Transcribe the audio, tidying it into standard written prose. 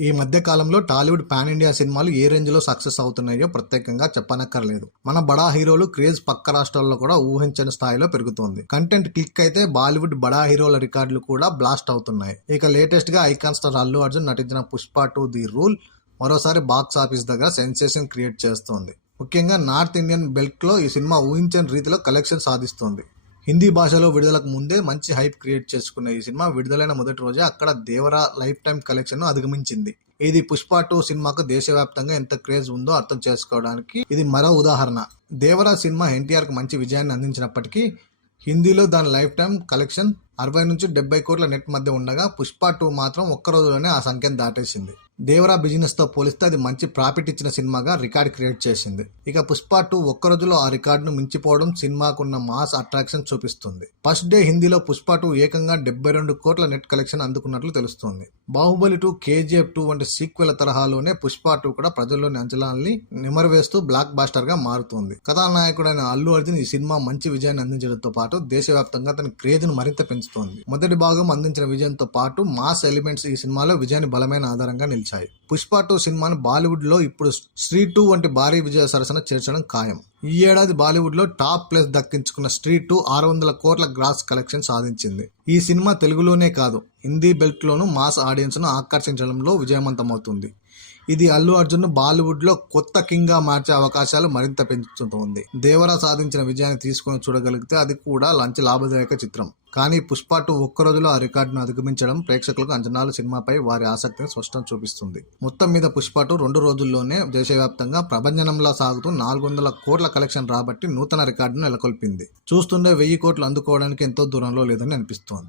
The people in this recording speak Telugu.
ఈ మధ్య కాలంలో టాలీవుడ్ పాన్ ఇండియా సినిమాలు ఏ రేంజ్ లో సక్సెస్ అవుతున్నాయో ప్రత్యేకంగా చెప్పనక్కర్లేదు. మన బడా హీరోలు క్రేజ్ పక్క రాష్ట్రాల్లో కూడా ఊహించని స్థాయిలో పెరుగుతోంది. కంటెంట్ క్లిక్ అయితే బాలీవుడ్ బడా హీరోల రికార్డులు కూడా బ్లాస్ట్ అవుతున్నాయి. ఇక లేటెస్ట్ గా ఐకాన్ స్టార్ అల్లు అర్జున్ నటించిన పుష్ప 2 ది రూల్ మరోసారి బాక్స్ ఆఫీస్ దగ్గర సెన్సేషన్ క్రియేట్ చేస్తోంది. ముఖ్యంగా నార్త్ ఇండియన్ బెల్ట్ లో ఈ సినిమా ఊహించని రీతిలో కలెక్షన్ సాధిస్తోంది. హిందీ భాషలో విడుదలకు ముందే మంచి హైప్ క్రియేట్ చేసుకున్న ఈ సినిమా విడుదలైన మొదటి రోజే అక్కడ దేవరా లైఫ్ టైం కలెక్షన్ ను అధిగమించింది. ఇది పుష్ప 2 సినిమాకు దేశవ్యాప్తంగా ఎంత క్రేజ్ ఉందో అర్థం చేసుకోవడానికి ఇది మరో ఉదాహరణ. దేవరా సినిమా ఎన్టీఆర్ కు మంచి విజయాన్ని అందించినప్పటికీ హిందీలో దాని లైఫ్ టైం కలెక్షన్ 60 నుంచి 70 కోట్ల నెట్ మధ్య ఉండగా పుష్ప 2 మాత్రం ఒక్క రోజులోనే ఆ సంఖ్యను దాటేసింది. దేవరా బిజినెస్ తో పోలిస్తే అది మంచి ప్రాఫిట్ ఇచ్చిన సినిమాగా రికార్డ్ క్రియేట్ చేసింది. ఇక పుష్ప 2 ఒక్క రోజులో ఆ రికార్డును మించిపోవడం సినిమాకున్న మాస్ అట్రాక్షన్ చూపిస్తుంది. ఫస్ట్ డే హిందీలో పుష్ప 2 ఏకంగా 72 కోట్ల నెట్ కలెక్షన్ అందుకున్నట్లు తెలుస్తోంది. బాహుబలి 2, KGF 2 వంటి సీక్వెల్ తరహాలోనే పుష్ప 2 కూడా ప్రజల్లోని అంచనాల్ని నిమరవేస్తూ బ్లాక్ బాస్టర్ గా మారుతోంది. కథానాయకుడైన అల్లు అర్జున్ ఈ సినిమా మంచి విజయాన్ని అందించడంతో పాటు దేశవ్యాప్తంగా తన క్రేజ్ ను మరింత పెంచుతోంది. మొదటి భాగం అందించిన విజయంతో పాటు మాస్ ఎలిమెంట్స్ ఈ సినిమాలో విజయాన్ని బలమైన ఆధారంగా నిలిచాయి. పుష్ప 2 సినిమాను బాలీవుడ్ లో ఇప్పుడు స్త్రీ 2 వంటి భారీ విజయ సరసన చేర్చడం ఖాయం. ఈ ఏడాది బాలీవుడ్ లో టాప్ ప్లేస్ దక్కించుకున్న స్త్రీ 2 600 కోట్ల గ్రాస్ కలెక్షన్ సాధించింది. ఈ సినిమా తెలుగులోనే కాదు హిందీ బెల్ట్ లోనూ మాస్ ఆడియన్స్ ను ఆకర్షించడంలో విజయవంతమవుతుంది. ఇది అల్లు అర్జున్ ను బాలీవుడ్ లో కొత్త కింగ్ గా మార్చే అవకాశాలు మరింత పెంచుతోంది. దేవరా సాధించిన విజయాన్ని తీసుకొని చూడగలిగితే అది కూడా మంచి లాభదాయక చిత్రం. కానీ పుష్ప 2 ఒక్క రోజులో ఆ రికార్డును అధిగమించడం ప్రేక్షకులకు అంచనాలు సినిమాపై వారి ఆసక్తిని స్పష్టం చూపిస్తుంది. మొత్తం మీద పుష్ప 2 2 రోజుల్లోనే దేశవ్యాప్తంగా ప్రభంజనంలా సాగుతూ 400 కోట్ల కలెక్షన్ రాబట్టి నూతన రికార్డును నెలకొల్పింది. చూస్తుండే 1000 కోట్లు అందుకోవడానికి ఎంతో దూరంలో లేదని అనిపిస్తోంది.